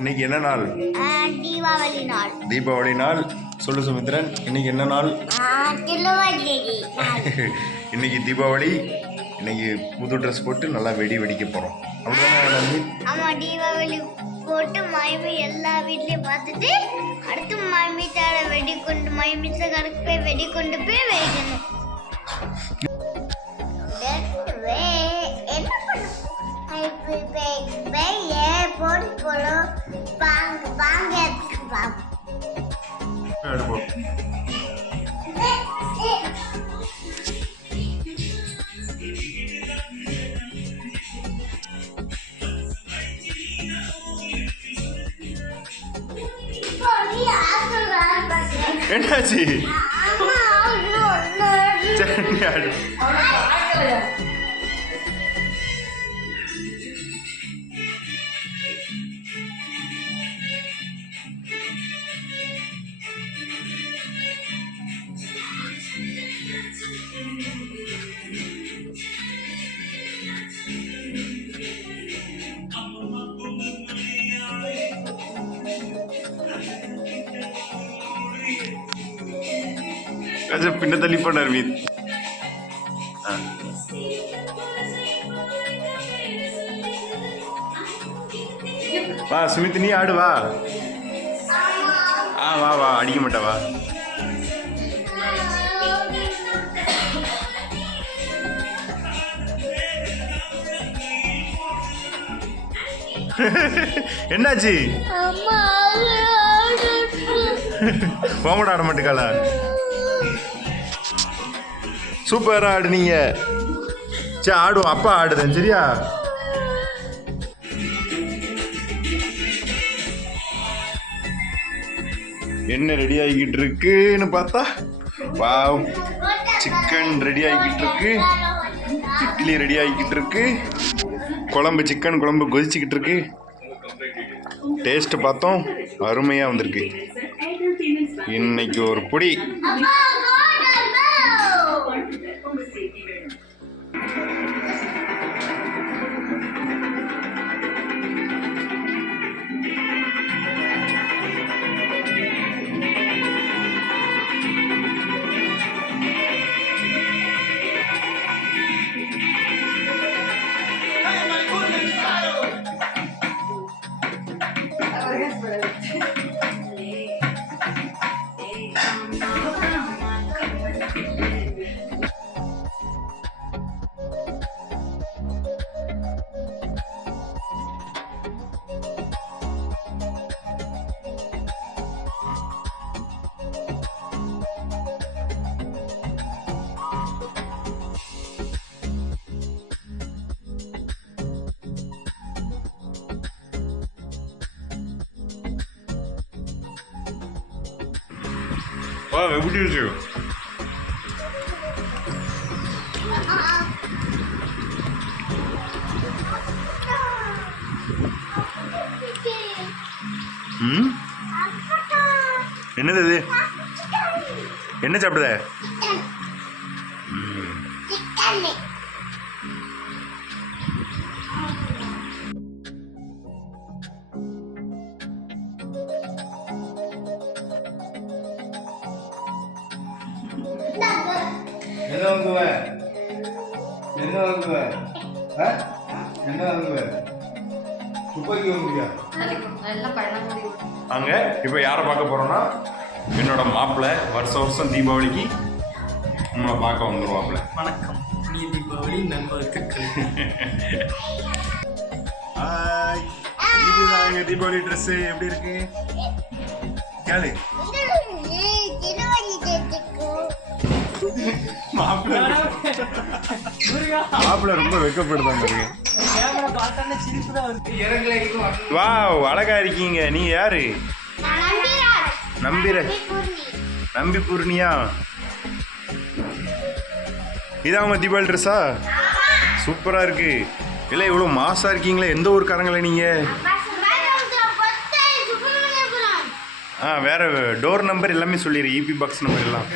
இன்னைக்கு என்ன நாள்? தீபாவளி நாள். தீபாவளி நாள். சொல்லு சுமித்ரன், இன்னைக்கு என்ன நாள்? இன்னைக்கு தீபாவளி. இன்னைக்கு புது ட்ரெஸ் போட்டு நல்லா வெடிக்க போகிறோம். ஆமாம், தீபாவளி போட்டு மைமி எல்லா வீட்லேயும் பார்த்துட்டு அடுத்து மைமித்தால வெடிக்கொண்டு மைமித்த கடைக்கு போய் வெடிக்கொண்டு போய் வைக்கணும். என்ன பண்ணும் போடும் வாங்க என்னாச்சு? சரி ஆடு. பின்ன தள்ளி போனார் மீன். வா சுமித், நீ ஆடு வா. வா வா, அடிக்க மாட்டா வா. என்னாச்சு? போமட ஆட மாட்டேக்காளா? சூப்பரா ஆடுனீங்க. சரி ஆடுவோம், அப்பா ஆடுதேன் சரியா? என்ன ரெடி ஆகிக்கிட்டு இருக்குன்னு பார்த்தா வாவ், சிக்கன் ரெடி ஆகிக்கிட்டு இருக்கு, இட்லி ரெடி ஆகிக்கிட்டு இருக்கு, குழம்பு சிக்கன் குழம்பு கொதிச்சுக்கிட்டு இருக்கு. டேஸ்ட் பார்த்தோம், அருமையாக வந்திருக்கு. இன்னைக்கு ஒரு பொடி. Wow, எப்படி இருக்கு? என்னது இது? என்ன சாப்பிடுத? என்ன வாங்குவ? என்ன வாங்குவ? என்ன வாங்குவ? துப்பாக்கி வாங்குவியா? அங்க இப்போ யாரை பார்க்க போறோம்னா, என்னோட மாப்பிள்ளை வருஷம் தீபாவளிக்கு நம்மளை பார்க்க வந்துருவாப்ல. வணக்கம், நீ தீபாவளி நண்பர்களுக்கு. ஹாய், இதுதான் எங்க தீபாவளி ட்ரெஸ். எப்படி இருக்கு கேளு. மாப்பிள்ள ரொம்ப வெக்கப்படுதான் பாருங்க. வாவ், அழகா இருக்கீங்க. நீ யாரு? நம்பி பூர்ணியா. இதான் உங்க தீபாவளி ட்ரெஸ்ஸா? சூப்பரா இருக்கு. இல்லை இவ்வளோ மாசா இருக்கீங்களே, எந்த ஊருக்காரங்களே நீங்க? வேற டோர் நம்பர் எல்லாமே சொல்லிடு, இபி பாக்ஸ் நம்பர் எல்லாம்.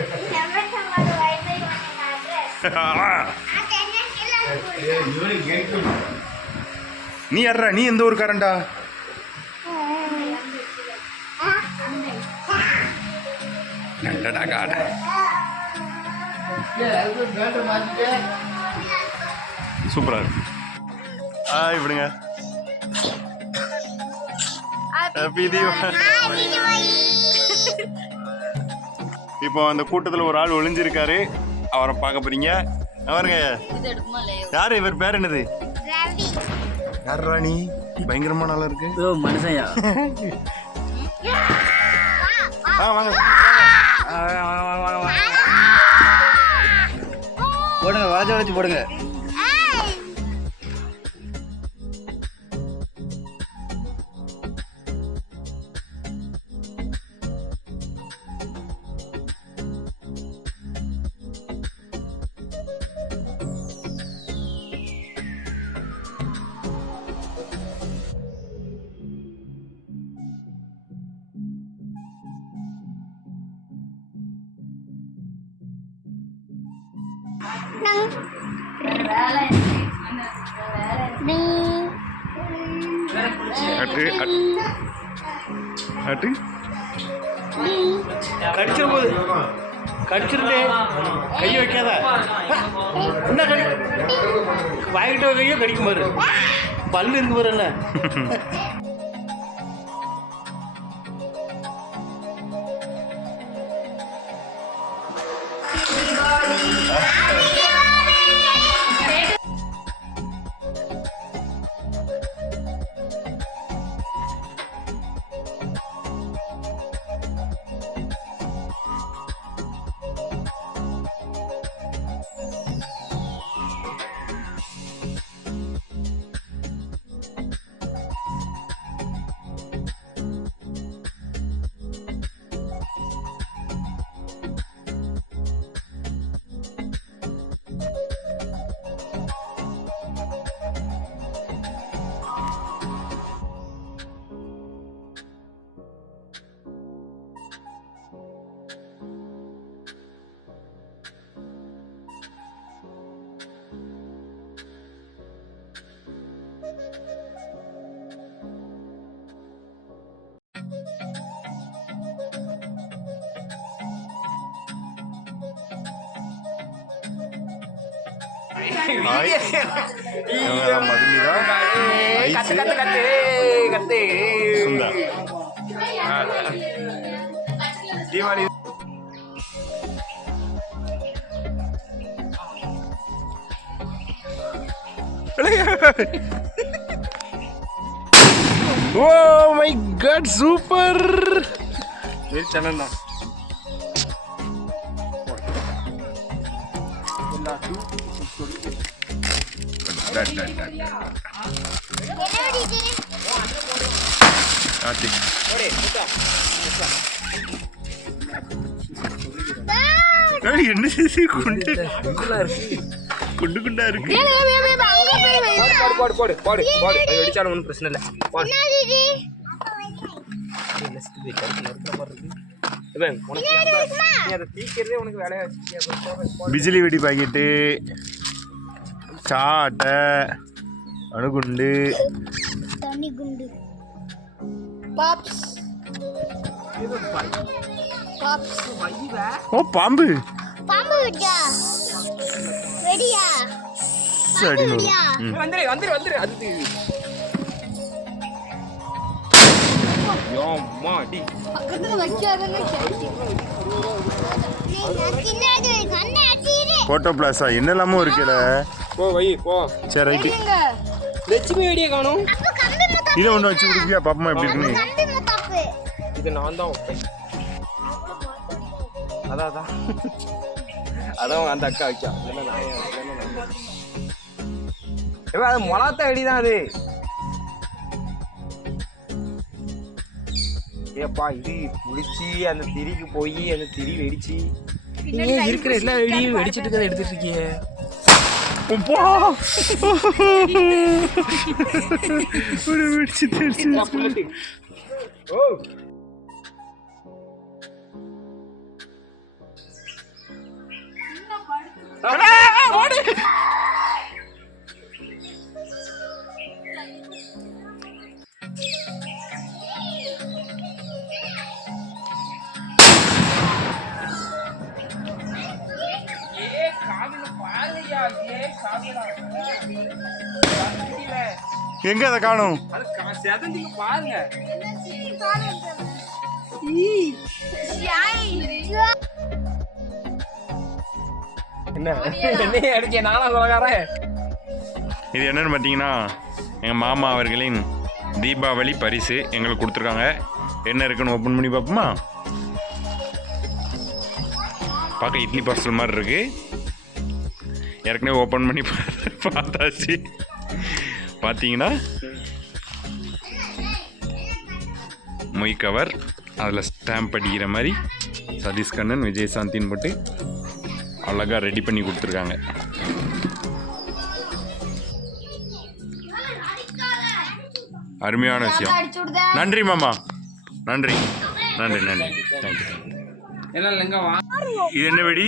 நீ யாரா? நீ எந்த ஊருக்காரன்டா? நல்லடா காடு. சூப்பரா இருக்கு. விடுங்க. ஹாப்பி தீபாவளி. இப்போ அந்த கூட்டத்தில் ஒரு ஆள் ஒளிஞ்சிருக்காரு, அவரை பார்க்க போறீங்க. அவருங்க யாரு? இவர் பேர் என்னது? யார் ராணி? பயங்கரமா நல்லா இருக்கு. மனுஷன்யா. வாங்க போடுங்க, வளைச்சு போடுங்க. கடிச்சிட போகுது. கடிச்சிருந்தே கையை வைக்காத. என்ன கடி வாங்கிட்ட கையோ கடிக்கும் பாரு. பல்லு இருக்கு பாரு. என்ன Deepavali oh my god super. Very சேனல்டா. என்ன குண்டு குண்டா இருக்கு. வெடிச்சாலும் ஒன்றும் பிரச்சனை இல்லை. பிஜிலி வெடி பாக்கெட்டு, சாட்டை, அணுகுண்டு, தண்ணி குண்டு, பாப்ஸ். ஓ பாம்பு. பாம்பு வெடியா? வெடியா? சரி வந்துரு அது யோமாடி பக்கத்துல வைக்காதன்னு போட்டோ பிளாஸா என்னெல்லாமோ இருக்குல. போ வை போ. சரி ரைட். லட்சுமி வெடியை காணோம். இதை ஒன்று வச்சு கொடுப்பியா பாப்பமா எப்படி இருக்குன்னு. இது நான் தான் வைப்பேன். அதான் அந்த அக்கா வைக்கா. அது மொளாத்த வெடிதான் அது. ஏப்பா இது புளிச்சு அந்த திரிக்கு போய் அந்த திரி வெடிச்சு இருக்கிற எல்லா வெடியும் வெடிச்சிட்டு இருக்கதை எடுத்துட்டு இருக்கியே. ஓ எங்க அதை காணும்? பாருங்க என்ன அடிக்க நானா சொல்லக்காரன். இது என்னன்னு பார்த்தீங்கன்னா எங்கள் மாமா அவர்களின் தீபாவளி பரிசு எங்களுக்கு கொடுத்துருக்காங்க. என்ன இருக்குன்னு ஓப்பன் பண்ணி பார்ப்போமா? பார்க்க இட்லி பார்சல் மாதிரி இருக்கு. ஏற்கனவே ஓப்பன் பண்ணி பார்த்தாச்சு. பார்த்தீங்கன்னா மொய் கவர், அதில் ஸ்டாம்ப் அடிக்கிற மாதிரி சதீஷ் கண்ணன் விஜயசாந்தின்னு போட்டு அழகாக ரெடி பண்ணி கொடுத்துருக்காங்க. அருமையான விஷயம். நன்றி மாமா, நன்றி நன்றி நன்றி, தேங்க்யூ. இது என்ன வெடி?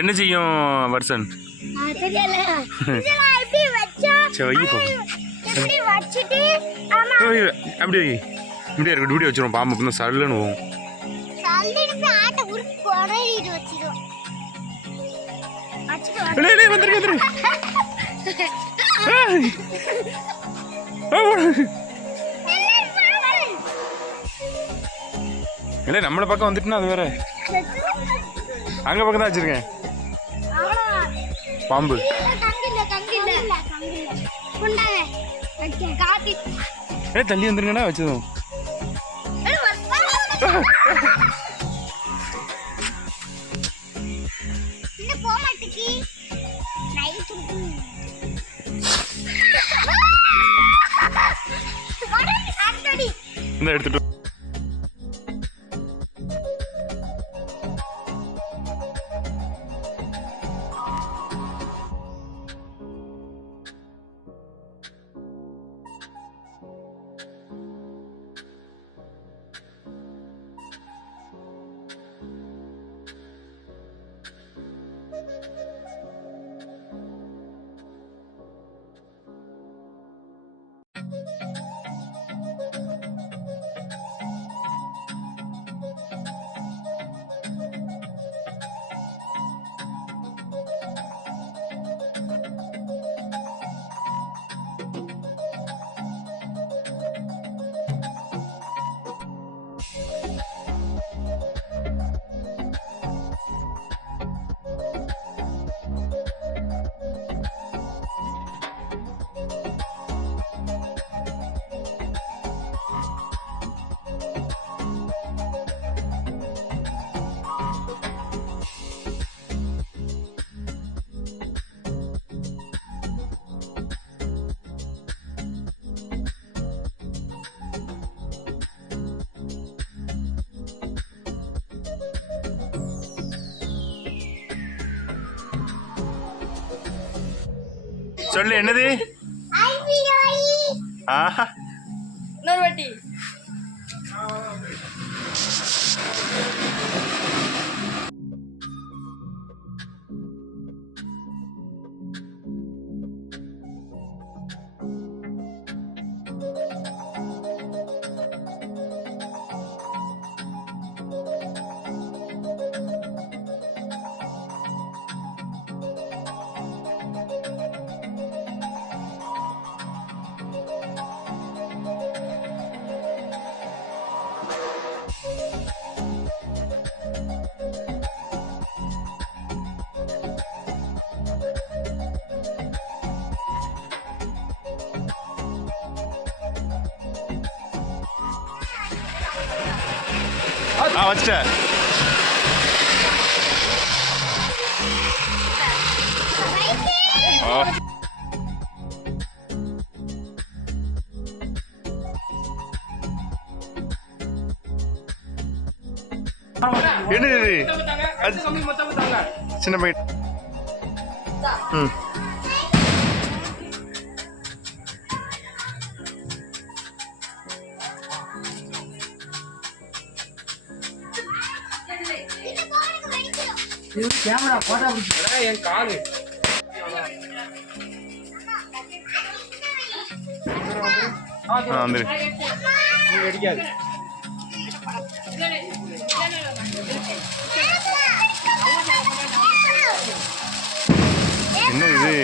என்ன செய்யும் வருஷன்? அப்படி இப்படியே இருக்கு. இப்படி வச்சிருவோம். பாம்பு வந்து சல்லுன்னு போகும். இல்லை நம்மளை பக்கம் வந்துட்டுனா அது வேற. அங்க பக்கம் தான் வச்சிருக்கேன் பாம்பு. தள்ளி வந்துருங்கண்ணா வச்சதும். இந்த எடுத்துட்டு சொல்லு. என்னது? ஆஹா, இன்னொரு வாட்டி. வச்சிட்டேன். என்னது? சின்ன பையன். கேமரா போட்டா என் காலு வந்துரு. அடிக்காது. என்ன இது?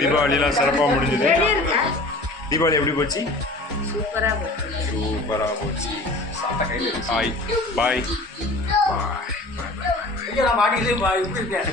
தீபாவளிலாம் சிறப்பாக முடிஞ்சது. தீபாவளி எப்படி போச்சு? சூப்பரா போச்சு. Hi bye. நான் மாட்டிக்கிட்டு இப்படி இருக்கேன்.